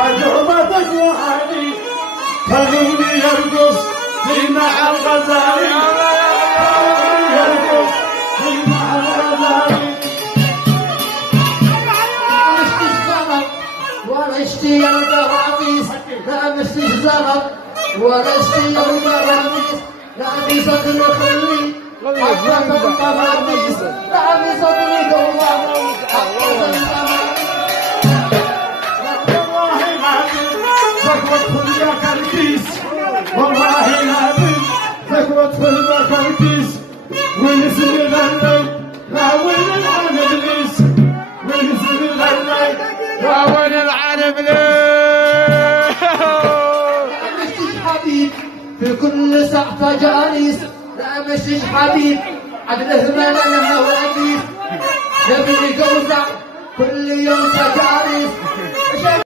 عجبتك وحدي خلوني يرقص في مع الغزالي يرقص في مع الغزالي ولا اشتي القراميس لا مشتي الزغب ولا اشتي القراميس لا بصدر خلي حطت القراميس لا بصدر دوام حطت القراميس والله العظيم فكرة ذاك الكيس والله العظيم فكرة ذاك الكيس ونسي غني لا وين العالم ليس ونسي غني لا وين العالم ليس مشتيش حبيب في كل ساعة جالس لا مشتيش حبيب عدله ما لها وديس نبني قوزع كل يوم تجالس